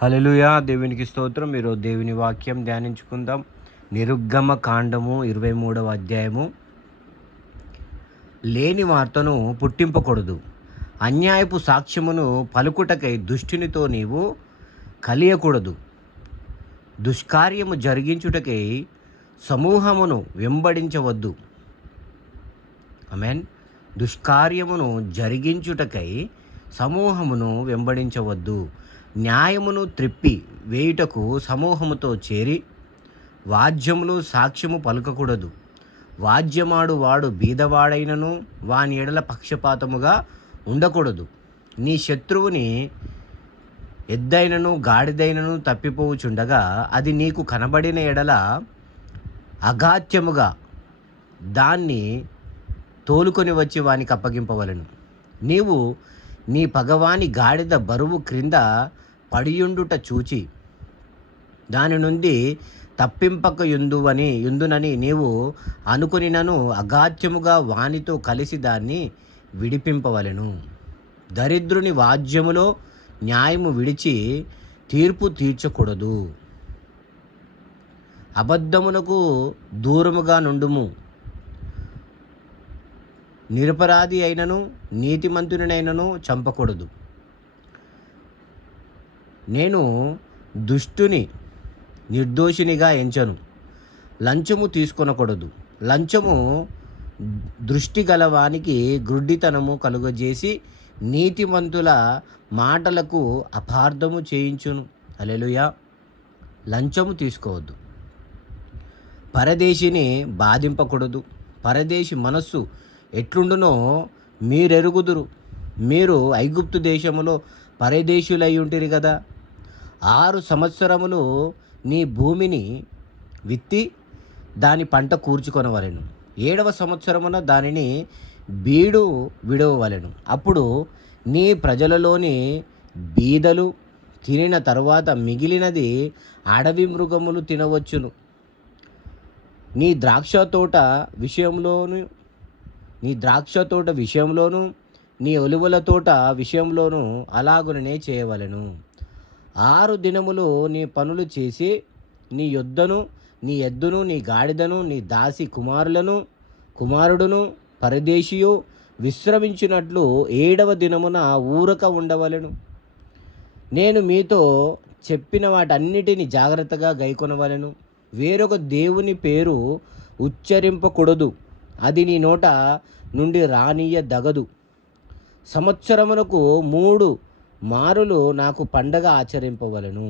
హల్లెలూయా. దేవునికి స్తోత్రం. ఈరోజు దేవుని వాక్యం ధ్యానించుకుందాం. నిర్గమ కాండము 23వ అధ్యాయము. లేని వార్తను పుట్టింపకూడదు, అన్యాయపు సాక్ష్యమును పలుకుటకై దుష్టునితో నీవు కలియకూడదు, దుష్కార్యము జరిగించుటకై సమూహమును వెంబడించవద్దు. ఆమేన్. దుష్కార్యమును జరిగించుటకై సమూహమును వెంబడించవద్దు. న్యాయమును త్రిప్పి వేయుటకు సమూహముతో చేరి వాద్యములు సాక్ష్యము పలుకకూడదు. వాద్యమాడు వాడు బీదవాడైనను వాని ఎడల పక్షపాతముగా ఉండకూడదు. నీ శత్రువుని ఎద్దైనను గాడిదైనను తప్పిపోవుచుండగా అది నీకు కనబడిన ఎడల అగాత్యముగా దాన్ని తోలుకొని వచ్చి వానికి అప్పగింపవలెను. నీవు నీ పగవాని గాడిద బరువు క్రింద పడియుండుట చూచి దాని నుండి తప్పింపక యుందునని నీవు అనుకొనినను అగాత్యముగా వానితో కలిసి దాన్ని విడిపింపవలెను. దరిద్రుని వాద్యములో న్యాయము విడిచి తీర్పు తీర్చకూడదు. అబద్ధమునకు దూరముగా నుండుము. నిరపరాధి అయినను నీతిమంతునినైనను చంపకూడదు. నేను దుష్టుని నిర్దోషినిగా ఎంచను. లంచము తీసుకొనకూడదు. లంచము దృష్టి గలవానికి గ్రుడ్డితనము కలుగజేసి నీతిమంతుల మాటలకు అపార్థము చేయించును. హల్లెలూయా. లంచము తీసుకోవద్దు. పరదేశిని బాధింపకూడదు. పరదేశి మనస్సు ఎట్లుండునో మీరెరుగుదురు. మీరు ఐగుప్తు దేశములో పరదేశులై ఉంటిరి కదా. 6 సంవత్సరములు నీ భూమిని విత్తి దాని పంట కూర్చుకొనవలెను. 7వ సంవత్సరమున దానిని బీడు విడవవలెను. అప్పుడు నీ ప్రజలలోని బీదలు తినిన తరువాత మిగిలినది అడవి మృగములు తినవచ్చును. నీ ద్రాక్ష తోట విషయంలోను నీ ఒలివల తోట విషయంలోను అలాగుననే చేయవలెను. 6 దినములు నీ పనులు చేసి నీ ఎద్దును నీ గాడిదను నీ దాసి కుమారుడును పరదేశియు విశ్రమించినట్లు 7వ దినమున ఊరక ఉండవలెను. నేను మీతో చెప్పిన వాటన్నిటిని జాగ్రత్తగా గైకొనవలెను. వేరొక దేవుని పేరు ఉచ్చరింపకూడదు. అది నీ నోట నుండి రానియ్యదగదు. సంవత్సరమునకు 3 మారులు నాకు పండగ ఆచరింపవలెను.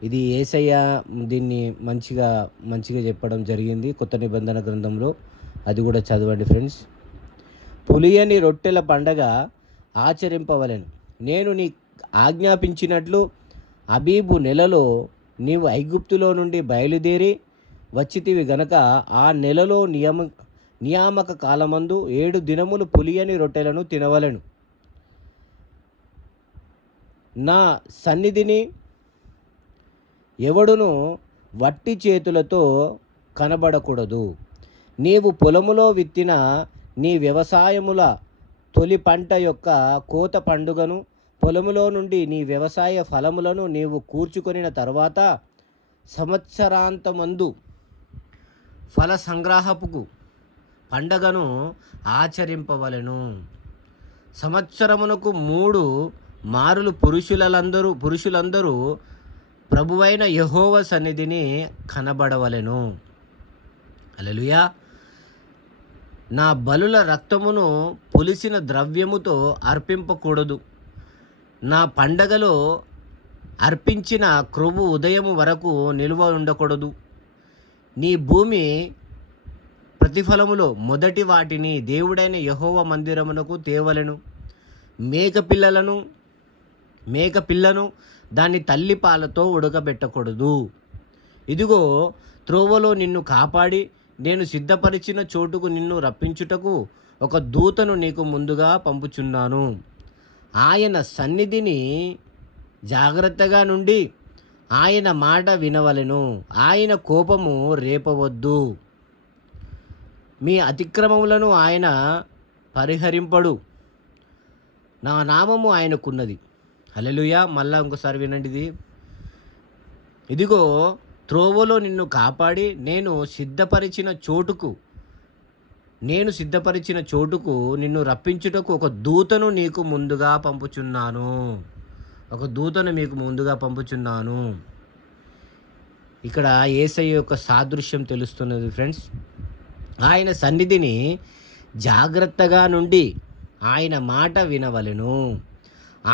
ఇది యేసయ్య దీన్ని మంచిగా చెప్పడం జరిగింది కొత్త నిబంధన గ్రంథంలో. అది కూడా చదవండి ఫ్రెండ్స్. పులియని రొట్టెల పండగ ఆచరింపవలెను. నేను నీ ఆజ్ఞాపించినట్లు అబీబు నెలలో నీవు ఐగుప్తులో నుండి బయలుదేరి వచ్చితివి గనక ఆ నెలలో నియామక కాలమందు 7 దినములు పులియని రొట్టెలను తినవలెను. నా సన్నిధిని ఎవడును వట్టి చేతులతో కనబడకూడదు. నీవు పొలములో విత్తిన నీ వ్యవసాయముల తొలి పంట యొక్క కోత పండుగను, పొలములో నుండి నీ వ్యవసాయ ఫలములను నీవు కూర్చుకొనిన తర్వాత సంవత్సరాంతమందు ఫల సంగ్రహపుకు పండగను ఆచరింపవలెను. సంవత్సరమునకు 3 మారులు పురుషులందరూ ప్రభువైన యెహోవా సన్నిధిని కనబడవలెను. హల్లెలూయా. నా బలుల రక్తమును పులిసిన ద్రవ్యముతో అర్పింపకూడదు. నా పండగలో అర్పించిన క్రొవ్వు ఉదయము వరకు నిల్వ ఉండకూడదు. నీ భూమి ప్రతిఫలములో మొదటి వాటిని దేవుడైన యెహోవా మందిరమునకు తేవలెను. మేకపిల్లను దాని తల్లి పాలతో ఉడకబెట్టకూడదు. ఇదిగో, త్రోవలో నిన్ను కాపాడి నేను సిద్ధపరిచిన చోటుకు నిన్ను రప్పించుటకు ఒక దూతను నీకు ముందుగా పంపుచున్నాను. ఆయన సన్నిధిని జాగ్రత్తగా నుండి ఆయన మాట వినవలెను. ఆయన కోపము రేపవద్దు. మీ అతిక్రమములను ఆయన పరిహరింపడు. నా నామము ఆయనకున్నది. హల్లెలూయా. మళ్ళా ఇంకోసారి వినండి ఇది. ఇదిగో త్రోవలో నిన్ను కాపాడి నేను సిద్ధపరిచిన చోటుకు నిన్ను రప్పించుటకు ఒక దూతను నీకు ముందుగా పంపుచున్నాను. ఒక దూతను మీకు ముందుగా పంపుచున్నాను. ఇక్కడ యేసయ్య యొక్క సాదృశ్యం తెలుస్తున్నది ఫ్రెండ్స్. ఆయన సన్నిధిని జాగ్రత్తగా నుండి ఆయన మాట వినవలెను.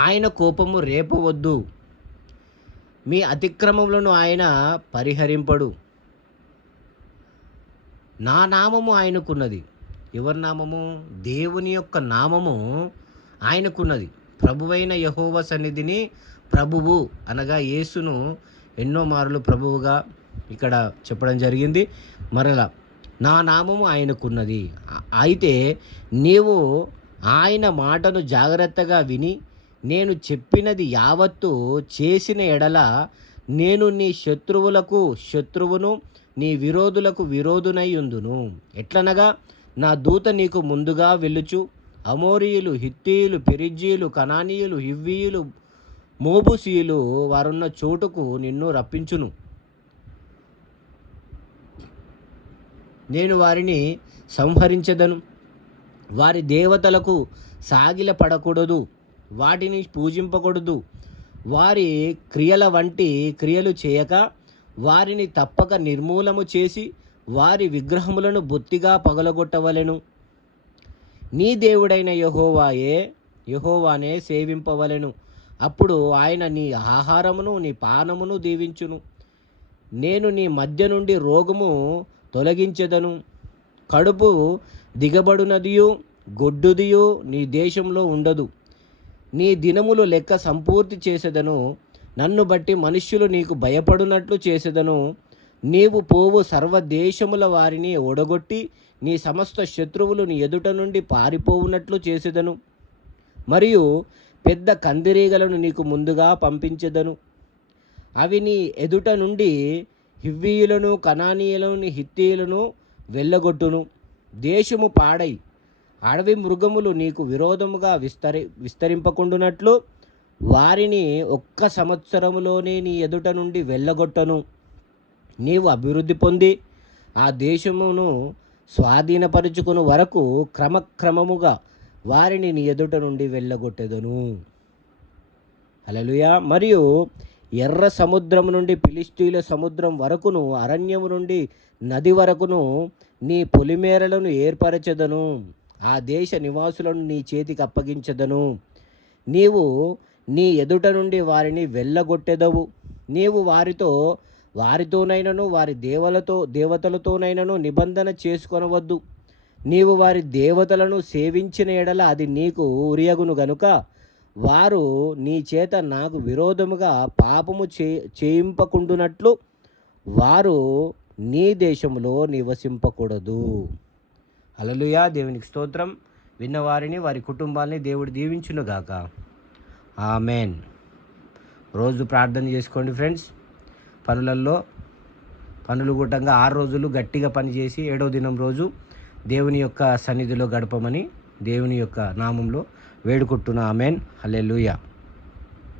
ఆయన కోపము రేపవద్దు. మీ అతిక్రమములను ఆయన పరిహరింపడు. నా నామము ఆయనకున్నది. ఎవరి నామము? దేవుని యొక్క నామము ఆయనకున్నది. ప్రభువైన యెహోవా సన్నిధిని ప్రభువు అనగా యేసును ఎన్నో మార్లు ప్రభువుగా ఇక్కడ చెప్పడం జరిగింది. మరలా నా నామము ఆయనకున్నది. అయితే నీవు ఆయన మాటను జాగ్రత్తగా విని నేను చెప్పినది యావత్తు చేసిన ఎడల నేను నీ శత్రువును నీ విరోధులకు విరోధునై ఉందును. ఎట్లనగా నా దూత నీకు ముందుగా వెళ్ళుచు అమోరీయులు, హిత్తీయులు, పెరిజ్జీయులు, కనానీయులు, హివ్వీయులు, మోబుసీయులు వారున్న చోటుకు నిన్ను రప్పించును. నేను వారిని సంహరించెదను. వారి దేవతలకు సాగిలపడకూడదు, వాటిని పూజింపకూడదు. వారి క్రియల వంటి క్రియలు చేయక వారిని తప్పక నిర్మూలము చేసి వారి విగ్రహములను బొత్తిగా పగలగొట్టవలెను. నీ దేవుడైన యెహోవానే సేవింపవలెను. అప్పుడు ఆయన నీ ఆహారమును నీ పానమును దీవించును. నేను నీ మధ్య నుండి రోగము తొలగించెదను. కడుపు దిగబడునదియు గొడ్డుదియు నీ దేశంలో ఉండదు. నీ దినములు లెక్క సంపూర్తి చేసేదను. నన్ను బట్టి మనుష్యులు నీకు భయపడునట్లు చేసేదను. నీవు పోవు సర్వదేశముల వారిని ఓడగొట్టి నీ సమస్త శత్రువులు నీ ఎదుట నుండి పారిపోవునట్లు చేసేదను. మరియు పెద్ద కందిరీగలను నీకు ముందుగా పంపించెదను. అవి నీ ఎదుట నుండి హివ్వీయులను, కనానీయులను, హిత్తీయులను వెళ్ళగొట్టును. దేశము పాడై అడవి మృగములు నీకు విరోధముగా విస్తరింపకుండునట్లు వారిని 1 సంవత్సరములోనే నీ ఎదుట నుండి వెళ్ళగొట్టను. నీవు అభివృద్ధి పొంది ఆ దేశమును స్వాధీనపరుచుకుని వరకు క్రమక్రమముగా వారిని నీ ఎదుట నుండి వెళ్ళగొట్టెదను. హల్లెలూయా. మరియు ఎర్ర సముద్రము నుండి ఫిలిష్తీయుల సముద్రం వరకును, అరణ్యము నుండి నది వరకును నీ పొలిమేరలను ఏర్పరచెదను. ఆ దేశ నివాసులను నీ చేతికి అప్పగించెదను. నీవు నీ ఎదుట నుండి వారిని వెళ్ళగొట్టెదవు. నీవు వారితోనైనను వారి దేవతలతోనైనను నిబంధన చేసుకొనవద్దు. నీవు వారి దేవతలను సేవించిన ఎడల అది నీకు ఉరియగును గనుక వారు నీ చేత నాకు విరోధముగా పాపము చేయింపకుండునట్లు వారు నీ దేశంలో నివసింపకూడదు. హల్లెలూయా. దేవునికి స్తోత్రం. విన్నవారిని వారి కుటుంబాలని దేవుడు దీవించునుగాక. ఆమెన్. రోజు ప్రార్థన చేసుకోండి ఫ్రెండ్స్. పనులు గుట్టంగా 6 రోజులు గట్టిగా పనిచేసి 7వ దినం రోజు దేవుని యొక్క సన్నిధిలో గడపమని దేవుని యొక్క నామంలో వేడుకుంటున్నా. ఆమెన్. హల్లెలూయా.